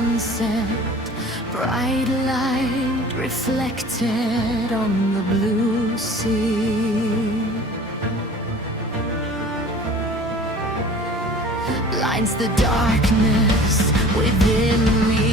sunset, bright light reflected on the blue sea. Blinds the darkness within me.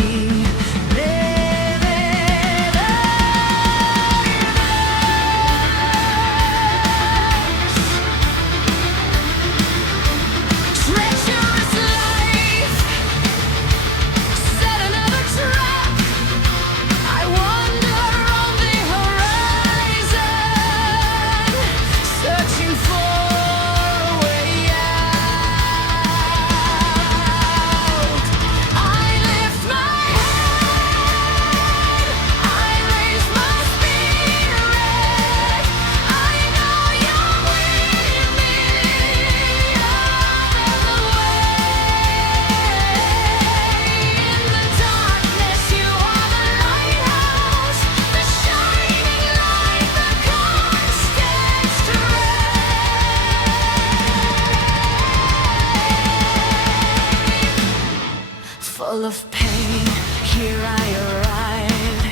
Full of pain, here I arrived.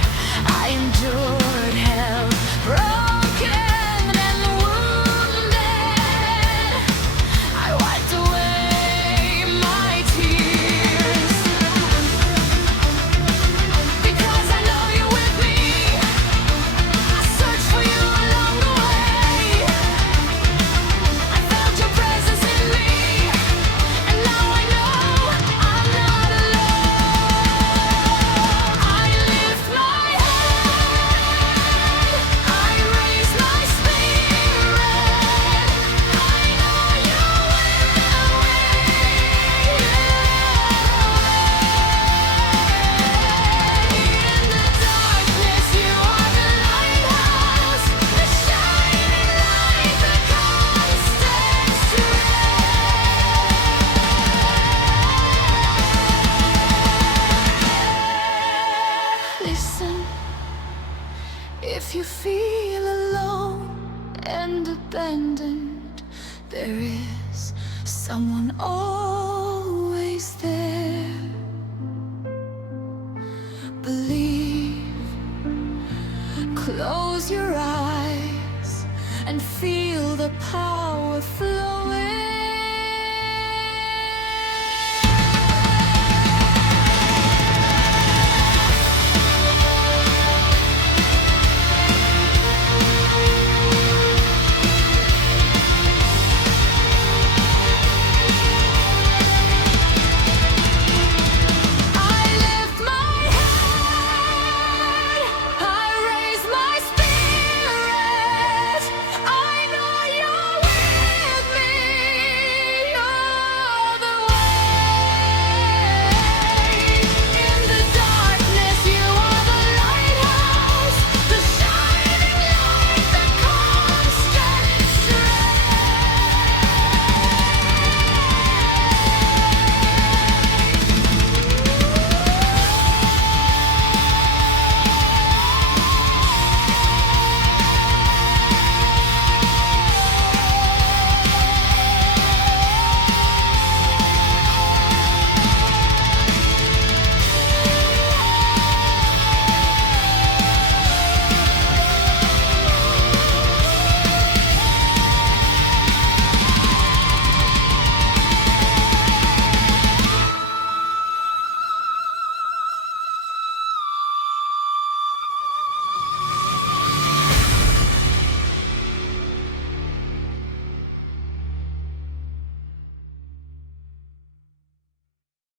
I endured hell, broken and wounded. I wiped away my tears, because I know you're with me. I searched for you along the way. I felt your presence in me, and now I know I'm not alone. If you feel alone and abandoned, there is someone always there. Believe, close your eyes and feel the power flow.